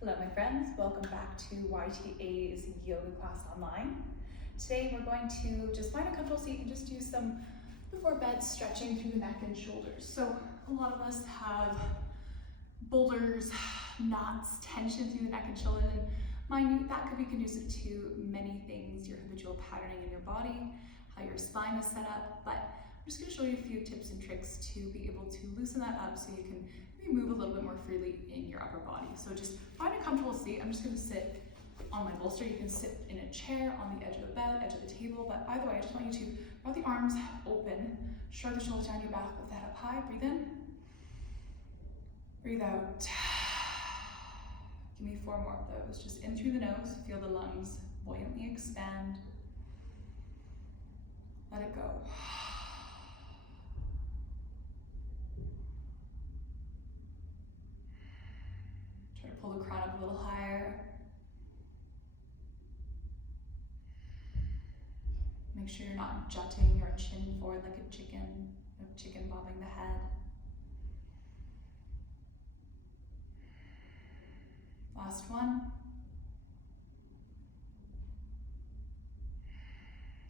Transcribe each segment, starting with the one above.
Hello my friends, welcome back to YTA's yoga class online. Today we're going to just find a comfortable seat and just do some before bed stretching through the neck and shoulders. So a lot of us have boulders, knots, tension through the neck and shoulders, and mind you, that could be conducive to many things, your habitual patterning in your body, how your spine is set up, but I'm just going to show you a few tips and tricks to be able to loosen that up so you can maybe move a little bit more freely in your upper body. So just find a comfortable seat. I'm just going to sit on my bolster. You can sit in a chair, on the edge of the bed, edge of the table, but either way, I just want you to draw the arms open, shrug the shoulders down your back, lift the head up high, breathe in, breathe out. Give me 4 more of those. Just in through the nose, feel the lungs buoyantly expand. Let it go. Try to pull the crown up a little higher. Make sure you're not jutting your chin forward like a chicken bobbing the head. Last one.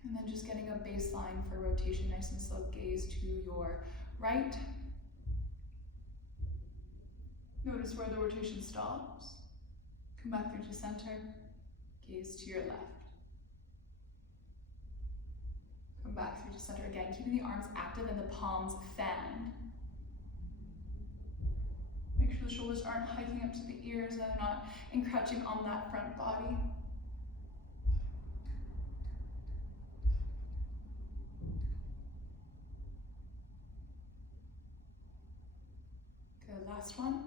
And then just getting a baseline for rotation, nice and slow. Gaze to your right. Notice where the rotation stops. Come back through to center. Gaze to your left. Come back through to center again, keeping the arms active and the palms fanned. Make sure the shoulders aren't hiking up to the ears and they're not encroaching on that front body. Good, last one.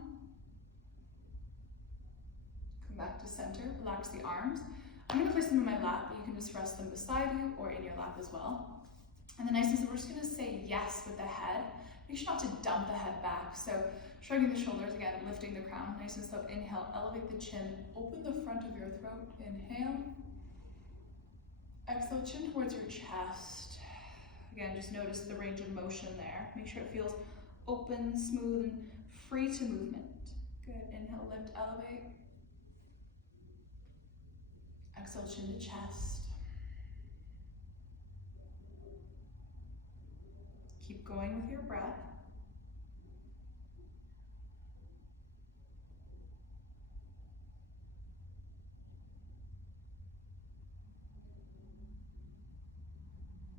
Come back to center, relax the arms. I'm going to place them in my lap, but you can just rest them beside you or in your lap as well. And then nice and slow, we're just going to say yes with the head. Make sure not to dump the head back. So shrugging the shoulders, again, lifting the crown. Nice and slow, inhale, elevate the chin, open the front of your throat, inhale. Exhale, chin towards your chest. Again, just notice the range of motion there. Make sure it feels open, smooth, and free to movement. Good, inhale, lift, elevate. Exhale, chin to chest. Keep going with your breath.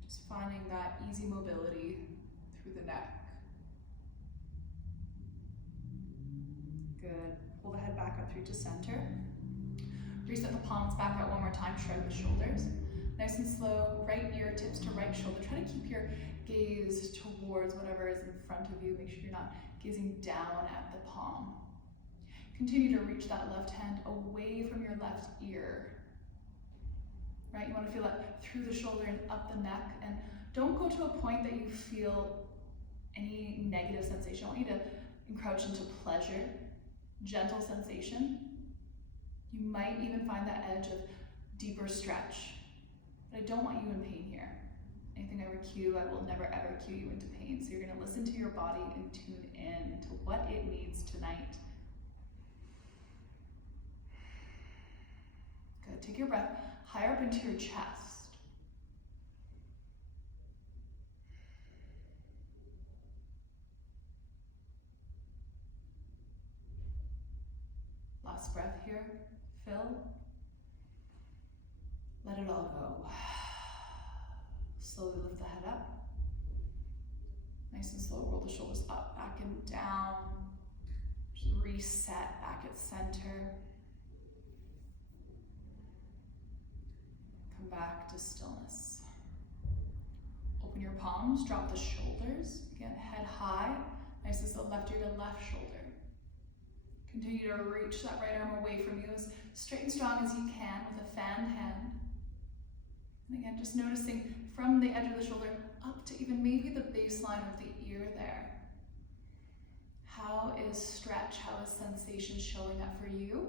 Just finding that easy mobility through the neck. Good. Pull the head back up through to center. Reset the palms back out one more time, shrug the shoulders. Nice and slow, right ear tips to right shoulder. Try to keep your gaze towards whatever is in front of you. Make sure you're not gazing down at the palm. Continue to reach that left hand away from your left ear. Right, you want to feel that through the shoulder and up the neck. And don't go to a point that you feel any negative sensation. I want you to encroach into pleasure, gentle sensation. You might even find that edge of deeper stretch, but I don't want you in pain here. Anything I cue, I will never ever cue you into pain. So you're going to listen to your body and tune in to what it needs tonight. Good, take your breath higher up into your chest. Last breath here. Fill. Let it all go. Slowly lift the head up. Nice and slow, roll the shoulders up, back and down. Just reset back at center. Come back to stillness. Open your palms, drop the shoulders. Again, head high. Nice and slow, left ear to left shoulder. Continue to reach that right arm away from you as straight and strong as you can with a fanned hand. And again, just noticing from the edge of the shoulder up to even maybe the baseline of the ear there. How is stretch, how is sensation showing up for you?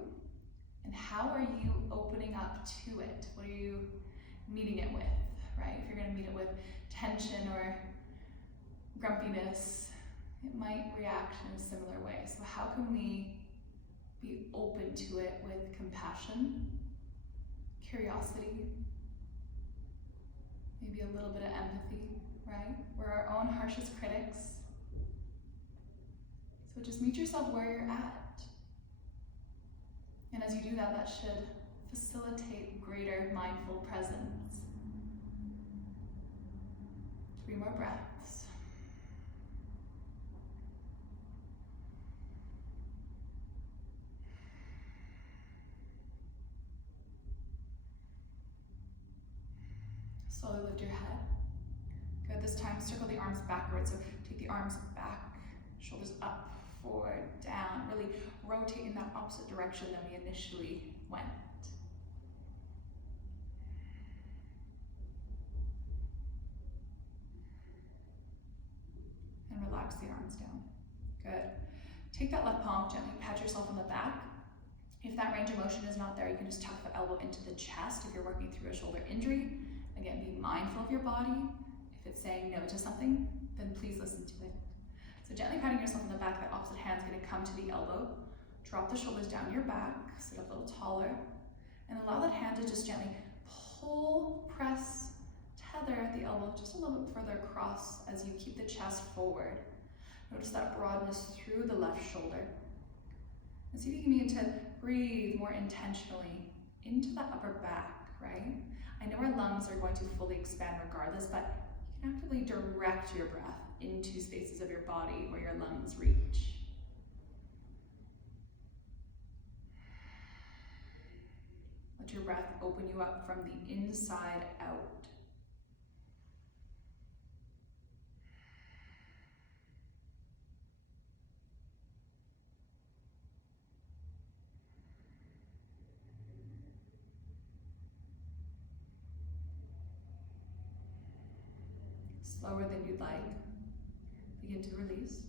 And how are you opening up to it? What are you meeting it with, right? If you're going to meet it with tension or grumpiness, it might react in a similar way. So how can we be open to it with compassion, curiosity, maybe a little bit of empathy, right? We're our own harshest critics. So just meet yourself where you're at. And as you do that, that should facilitate greater mindful presence. 3 more breaths. Slowly lift your head. Good. This time, circle the arms backwards. So take the arms back, shoulders up, forward, down. Really rotate in that opposite direction than we initially went. And relax the arms down. Good. Take that left palm, gently pat yourself on the back. If that range of motion is not there, you can just tuck the elbow into the chest if you're working through a shoulder injury. Again, be mindful of your body. If it's saying no to something, then please listen to it. So gently patting yourself on the back, that opposite hand's gonna come to the elbow. Drop the shoulders down your back, sit up a little taller, and allow that hand to just gently pull, press, tether at the elbow just a little bit further across as you keep the chest forward. Notice that broadness through the left shoulder. And see if you can begin to breathe more intentionally into that upper back, right? I know our lungs are going to fully expand regardless, but you can actively direct your breath into spaces of your body where your lungs reach. Let your breath open you up from the inside out. Slower than you'd like. Begin to release.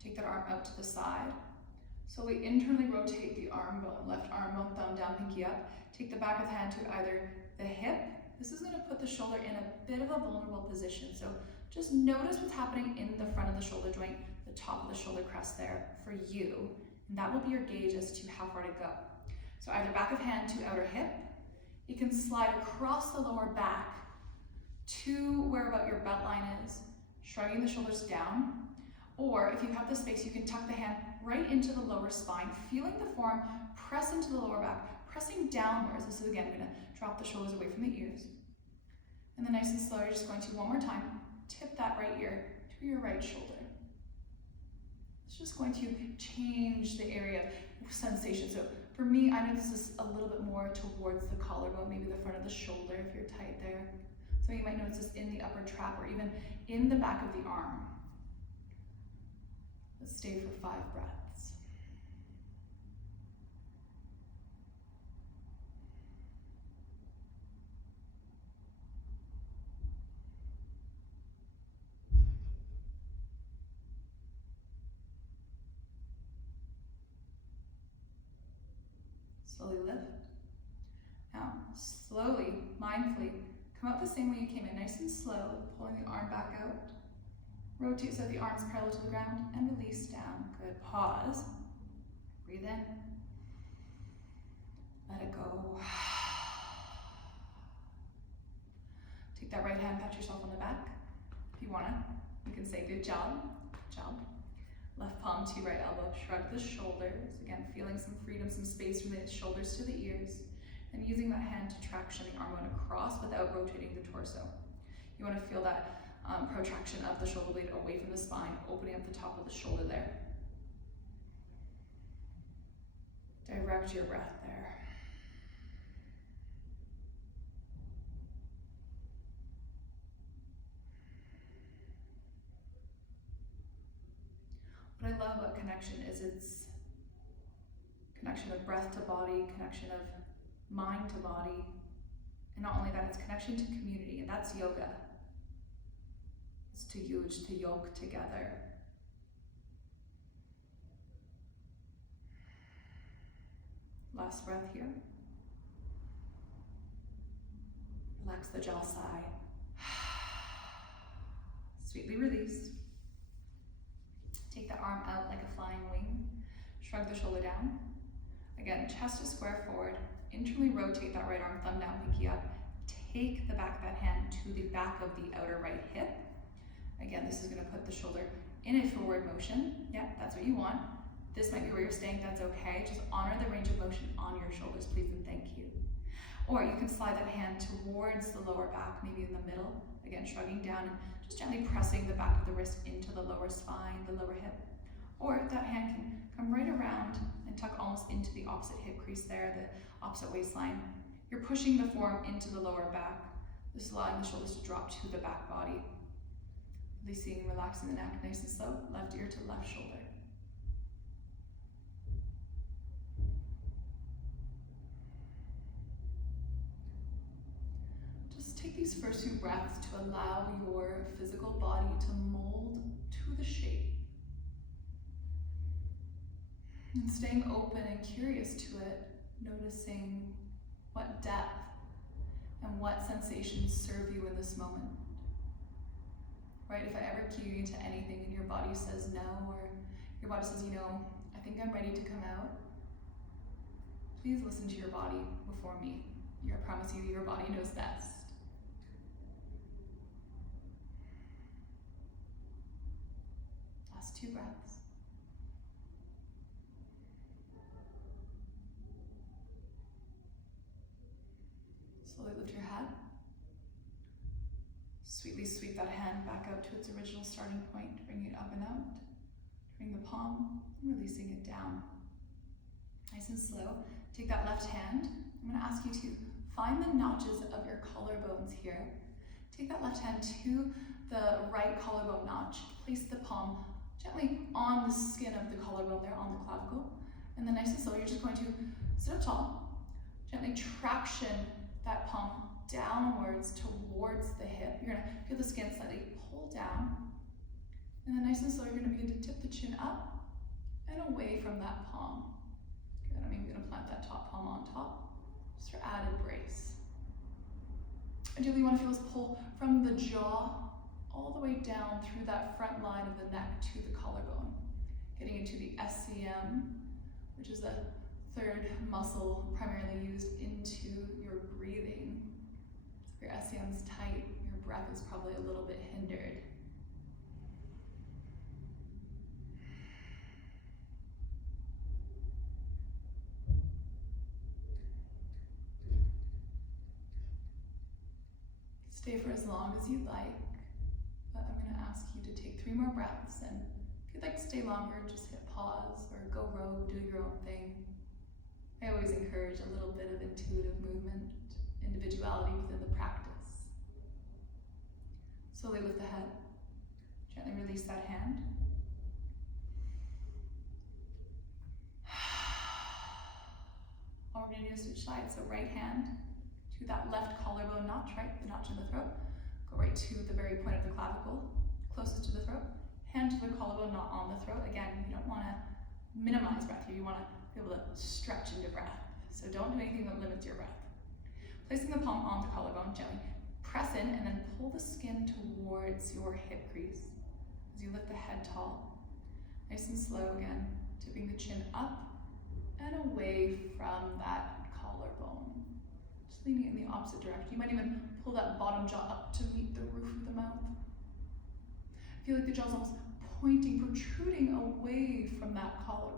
Take that arm out to the side. Slowly internally rotate the arm bone, left arm bone, thumb down, pinky up. Take the back of the hand to either the hip. This is going to put the shoulder in a bit of a vulnerable position. So just notice what's happening in the front of the shoulder joint, the top of the shoulder crest there for you. And that will be your gauge as to how far to go. So either back of hand to outer hip. You can slide across the lower back to where about your belt line is, shrugging the shoulders down. Or if you have the space, you can tuck the hand right into the lower spine, feeling the form press into the lower back, pressing downwards. This is again gonna drop the shoulders away from the ears. And then nice and slow, you're just going to, one more time, tip that right ear to your right shoulder. It's just going to change the area of sensation. So for me, I notice this a little bit more towards the collarbone, maybe the front of the shoulder if you're tight there. So you might notice this in the upper trap or even in the back of the arm. Let's stay for 5 breaths. Slowly lift. Now, slowly, mindfully, come out the same way you came in, nice and slow, pulling the arm back out. Rotate so that the arm's parallel to the ground and release down. Good. Pause. Breathe in. Let it go. Take that right hand, pat yourself on the back. If you wanna, you can say good job. Good job. Left palm to right elbow. Shrug the shoulders. Again, feeling some freedom, some space from the shoulders to the ears. And using that hand to traction the arm bone across without rotating the torso. You want to feel that protraction of the shoulder blade away from the spine, opening up the top of the shoulder there. Direct your breath there. What I love about connection is its connection of breath to body, connection of mind to body, and not only that, it's connection to community, and that's yoga. It's to use, to yoke together. Last breath here. Relax the jaw, sigh. Sweetly release. Take the arm out like a flying wing. Shrug the shoulder down. Again, chest is square forward. Internally rotate that right arm, thumb down, pinky up. Take the back of that hand to the back of the outer right hip. Again, this is going to put the shoulder in a forward motion. Yeah, that's what you want. This might be where you're staying, that's okay. Just honor the range of motion on your shoulders, please, and thank you. Or you can slide that hand towards the lower back, maybe in the middle. Again, shrugging down and just gently pressing the back of the wrist into the lower spine, the lower hip. Or that hand can come right around and tuck almost into the opposite hip crease there, the opposite waistline. You're pushing the forearm into the lower back, just allowing the shoulders to drop to the back body. Releasing and relaxing the neck, nice and slow, left ear to left shoulder. Just take these first few breaths to allow your physical body to mold to the shape. And staying open and curious to it, noticing what depth and what sensations serve you in this moment. Right, if I ever cue you into anything and your body says no, or your body says, I think I'm ready to come out, please listen to your body before me. I promise you, your body knows best. Last 2 breaths. Slowly lift your head. Sweetly sweep that hand back out to its original starting point, bringing it up and out. Bring the palm and releasing it down. Nice and slow. Take that left hand. I'm going to ask you to find the notches of your collarbones here. Take that left hand to the right collarbone notch. Place the palm gently on the skin of the collarbone there, on the clavicle. And then nice and slow, you're just going to sit up tall. Gently traction that palm downwards towards the hip. You're going to feel the skin slightly pull down. And then nice and slow, you're going to begin to tip the chin up and away from that palm. Good. I'm even going to plant that top palm on top, just for added brace. Ideally, you want to feel this pull from the jaw all the way down through that front line of the neck to the collarbone, getting into the SCM, which is the third muscle primarily used into your breathing. If your SCM is tight, your breath is probably a little bit hindered. Stay for as long as you'd like, but I'm going to ask you to take 3 more breaths, and if you'd like to stay longer, just hit pause or go rogue, do your own thing. I always encourage a little bit of intuitive movement, individuality within the practice. Slowly lift the head, gently release that hand. All we're going to do is switch sides, so right hand to that left collarbone notch, right? The notch in the throat. Go right to the very point of the clavicle, closest to the throat. Hand to the collarbone, not on the throat. Again, you don't want to minimize breath here. You want to be able to stretch into breath. So don't do anything that limits your breath. Placing the palm on the collarbone, gently press in and then pull the skin towards your hip crease as you lift the head tall. Nice and slow again, tipping the chin up and away from that collarbone. Leaning in the opposite direction. You might even pull that bottom jaw up to meet the roof of the mouth. Feel like the jaw's almost pointing, protruding away from that collarbone.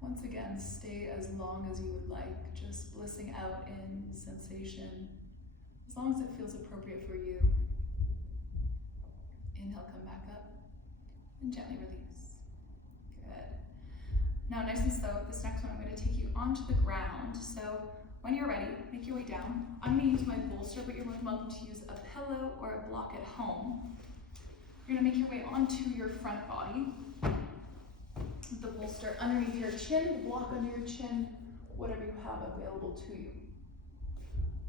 Once again, stay as long as you would like, just blissing out in sensation, as long as it feels appropriate for you. Inhale, come back up, and gently release. Good. Now, nice and slow, this next one I'm going to take you onto the ground. So when you're ready, make your way down. I'm going to use my bolster, but you're more than welcome to use a pillow or a block at home. You're going to make your way onto your front body. The bolster underneath your chin, block under your chin, whatever you have available to you.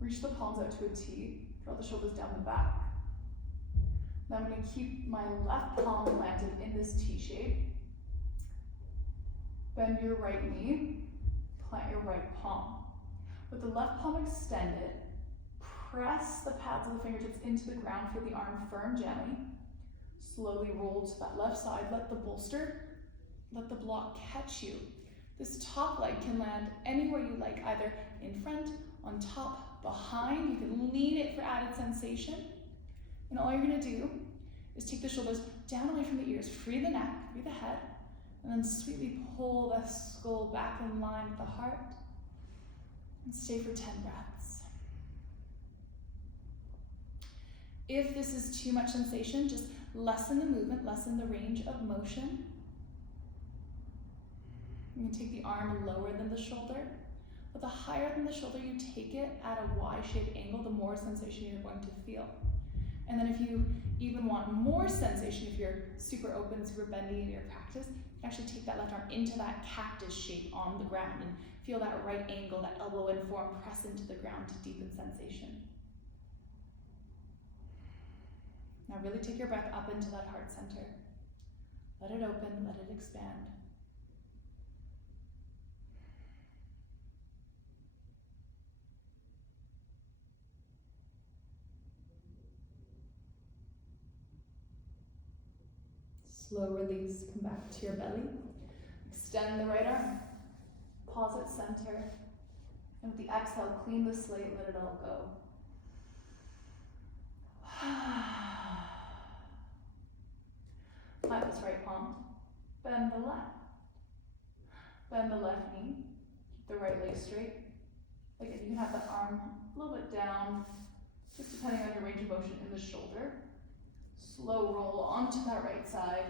Reach the palms out to a T, draw the shoulders down the back. Now I'm going to keep my left palm planted in this T shape. Bend your right knee, plant your right palm. With the left palm extended, press the pads of the fingertips into the ground, feel the arm firm gently. Slowly roll to that left side, let the bolster, let the block catch you. This top leg can land anywhere you like, either in front, on top, behind. You can lean it for added sensation. And all you're gonna do is take the shoulders down away from the ears, free the neck, free the head, and then sweetly pull the skull back in line with the heart. And stay for 10 breaths. If this is too much sensation, just lessen the movement, lessen the range of motion. You can take the arm lower than the shoulder, but the higher than the shoulder you take it at a Y-shaped angle, the more sensation you're going to feel. And then if you even want more sensation, if you're super open, super bendy in your practice, you can actually take that left arm into that cactus shape on the ground and feel that right angle, that elbow and form press into the ground to deepen sensation. Now really take your breath up into that heart center. Let it open, let it expand. Slow release, come back to your belly. Extend the right arm, pause at center, and with the exhale, clean the slate, let it all go. Plant this right palm, bend the left. Bend the left knee, keep the right leg straight. Again, you can have the arm a little bit down, just depending on your range of motion in the shoulder. Slow roll onto that right side.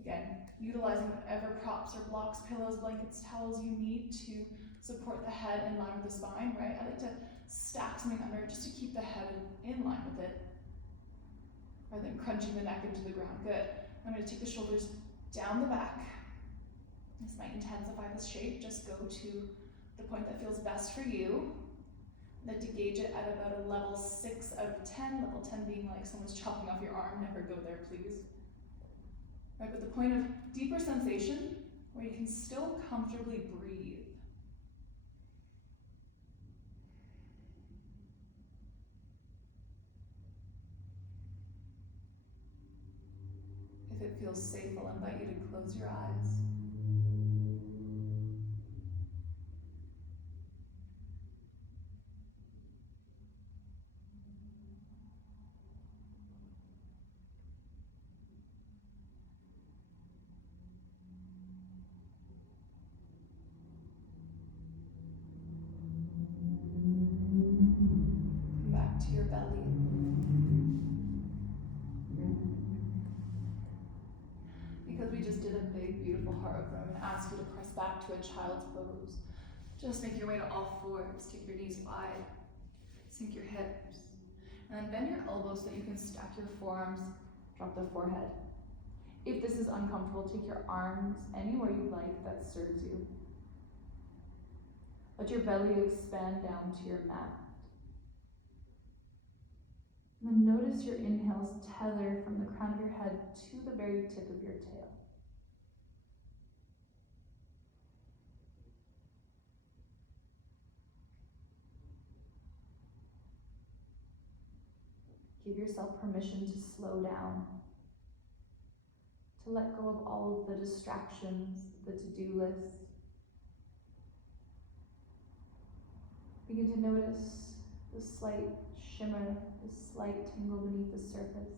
Again, utilizing whatever props or blocks, pillows, blankets, towels you need to support the head in line with the spine, right? I like to stack something under just to keep the head in line with it, rather than crunching the neck into the ground. Good. I'm going to take the shoulders down the back. This might intensify this shape. Just go to the point that feels best for you. And then to gauge it at about a level 6 out of 10, level 10 being like someone's chopping off your arm. Never go there, please. Right, but the point of deeper sensation where you can still comfortably breathe. If it feels safe, I'll invite you to close your eyes. Come back to your belly. Because we just did a big, beautiful heart opener, I'm going to ask you to press back to a child's pose. Just make your way to all fours. Take your knees wide. Sink your hips. And then bend your elbows so that you can stack your forearms. Drop the forehead. If this is uncomfortable, take your arms anywhere you like that serves you. Let your belly expand down to your mat. And then notice your inhales tether from the crown of your head to the very tip of your tail. Give yourself permission to slow down, to let go of all of the distractions, the to-do list. Begin to notice the slight shimmer, the slight tingle beneath the surface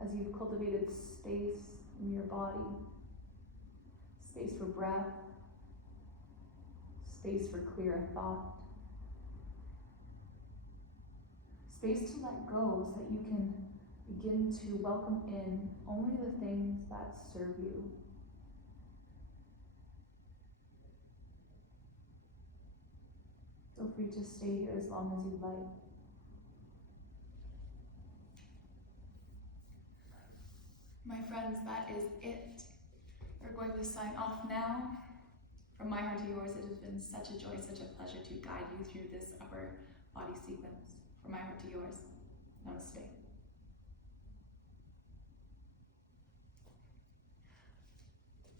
as you've cultivated space in your body, space for breath, space for clearer thought, space to let go so that you can begin to welcome in only the things that serve you. Feel free to stay here as long as you'd like. My friends, that is it. We're going to sign off now. From my heart to yours, it has been such a joy, such a pleasure to guide you through this upper body sequence. From my heart to yours, namaste.